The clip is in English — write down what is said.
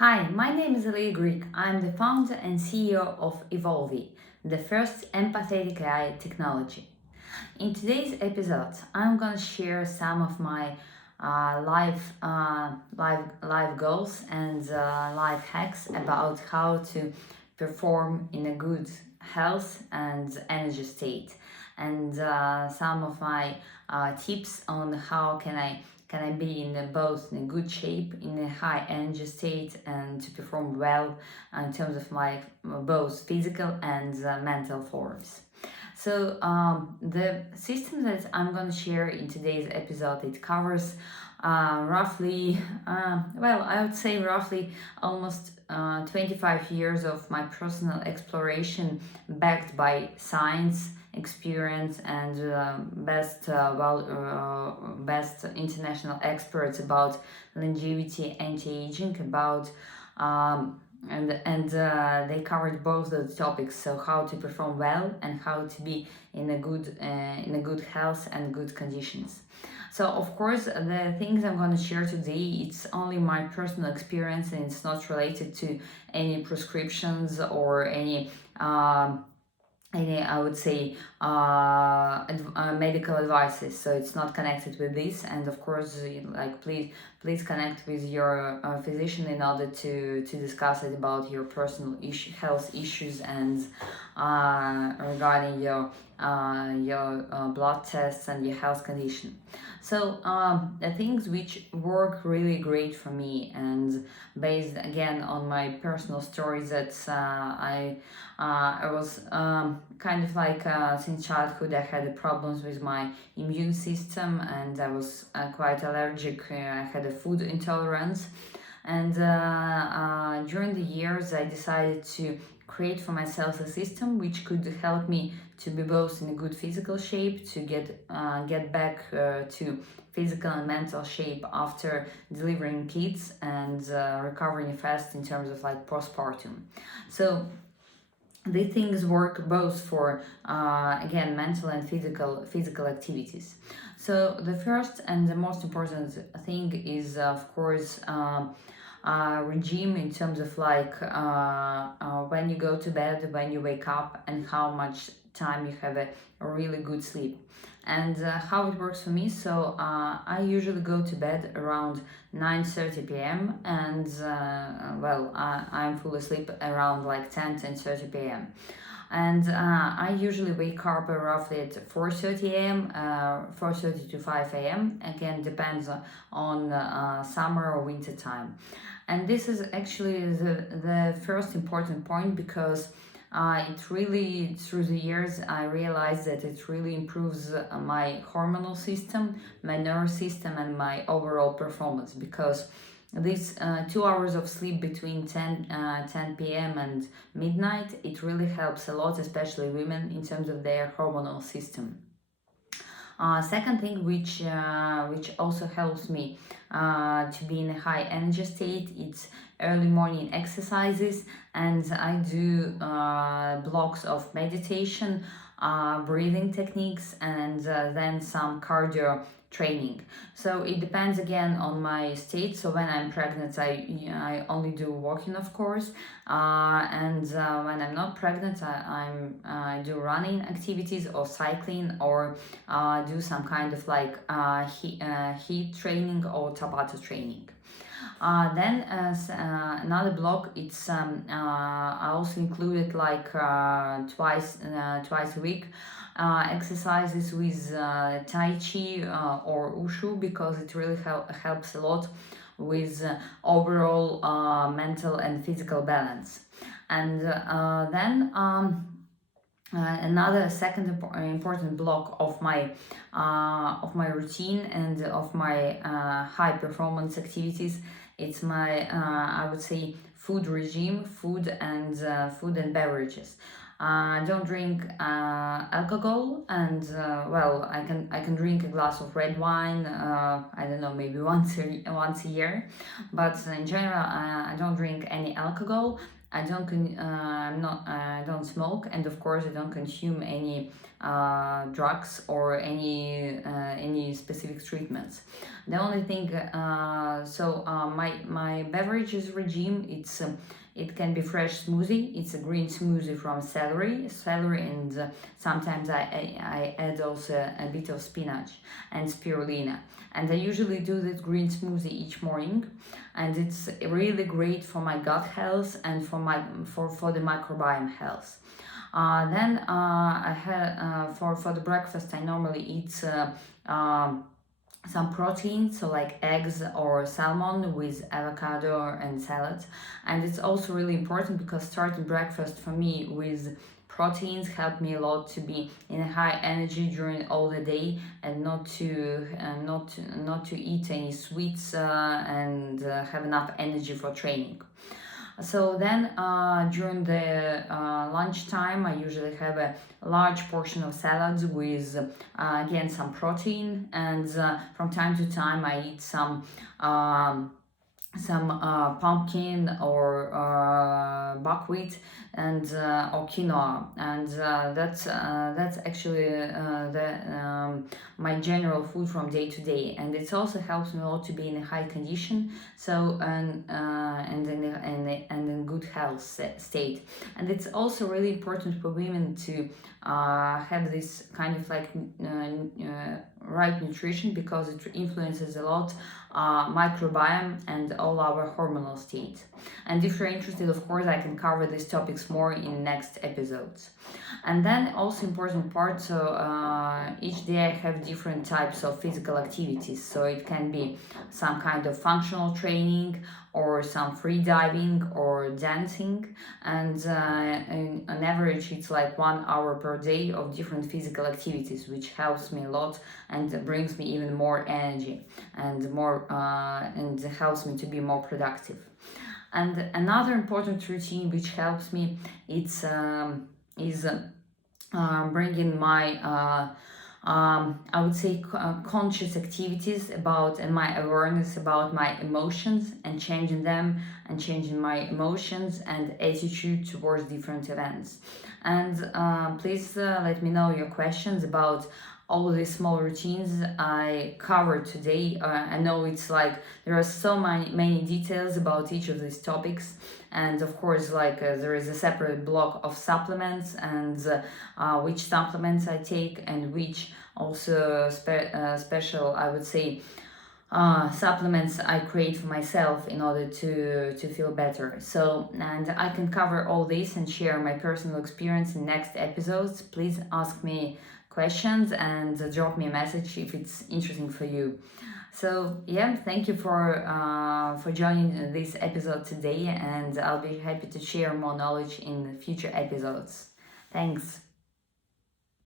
Hi, my name is Elia Greek. I'm the founder and CEO of Evolvi, the first empathetic AI technology. In today's episode, I'm going to share some of my live goals and life hacks about how to perform in a good health and energy state, and some of my tips on how can I be in both in a good shape, in a high energy state, and to perform well in terms of my both physical and mental forms. So the system that I'm going to share in today's episode, it covers roughly, I would say roughly almost 25 years of my personal exploration backed by science, experience, and best international experts about longevity, anti-aging, about they covered both of the topics, so how to perform well and how to be in a good health and good conditions. So of course the things I'm going to share today, it's only my personal experience and it's not related to any prescriptions or any I would say medical advices, so it's not connected with this. And of course, please connect with your physician in order to discuss it about your personal health issues and regarding your blood tests and your health condition. So the things which work really great for me, and based again on my personal stories, that I was kind of like since childhood I had problems with my immune system, and I was quite allergic. I had a food intolerance, and during the years I decided to create for myself a system which could help me to be both in a good physical shape, to get back to physical and mental shape after delivering kids, and recovering fast in terms of like postpartum. So these things work both for again mental and physical activities. So the first and the most important thing is of course regime, in terms of like when you go to bed, when you wake up, and how much time you have a really good sleep. And how it works for me, so I usually go to bed around 9:30 p.m. and I'm full asleep around like 10:30 p.m. And I usually wake up roughly at 4:30 a.m., 4:30 to 5 a.m. Again, depends on summer or winter time. And this is actually the first important point, because it really, through the years, I realized that it really improves my hormonal system, my nervous system, and my overall performance, because these 2 hours of sleep between 10 p.m. and midnight, it really helps a lot, especially women, in terms of their hormonal system. Second thing which also helps me to be in a high energy state, it's early morning exercises, and I do blocks of meditation, breathing techniques, and then some cardio training. So it depends again on my state. So when I'm pregnant, I only do walking, of course, and when I'm not pregnant, I do running activities or cycling, or do some kind of like heat training or Tabata training. Then another block, it's I also included like twice a week exercises with Tai Chi or Wushu, because it really helps a lot with overall mental and physical balance. And then another second important block of my routine and of my high performance activities, it's my I would say food regime, food and beverages. I don't drink alcohol, and I can drink a glass of red wine. I don't know, maybe once a year, but in general, I don't drink any alcohol. I don't smoke, and of course I don't consume any drugs or any specific treatments. The only thing, my beverages regime, it can be fresh smoothie. It's a green smoothie from celery, and sometimes I add also a bit of spinach and spirulina. And I usually do this green smoothie each morning, and it's really great for my gut health and for the microbiome health. Then I had for the breakfast I normally eat some protein, so like eggs or salmon with avocado and salad. And it's also really important because starting breakfast for me with proteins help me a lot to be in a high energy during all the day, and not to eat any sweets and have enough energy for training. So then during the lunchtime, I usually have a large portion of salads with again some protein, and from time to time I eat some pumpkin or buckwheat and or quinoa, and that's actually my general food from day to day, and it also helps me a lot to be in a high condition, so and in good health state. And it's also really important for women to have this kind of like right nutrition, because it influences a lot microbiome and all our hormonal state. And if you're interested, of course, I can cover these topics more in next episodes. And then also important part, so each day I have different types of physical activities, so it can be some kind of functional training or some free diving or dancing, and on average it's like 1 hour per day of different physical activities, which helps me a lot and brings me even more energy and more and helps me to be more productive. And another important routine which helps me, is bringing my I would say conscious activities about, and my awareness about my emotions, and changing them, and changing my emotions and attitude towards different events. And please let me know your questions about all these small routines I covered today. I know it's like there are so many details about each of these topics, and of course there is a separate block of supplements, and which supplements I take, and which also special, I would say, supplements I create for myself in order to feel better. So, and I can cover all this and share my personal experience in next episodes. Please ask me questions and drop me a message if it's interesting for you. So yeah, thank you for joining this episode today, and I'll be happy to share more knowledge in future episodes. Thanks.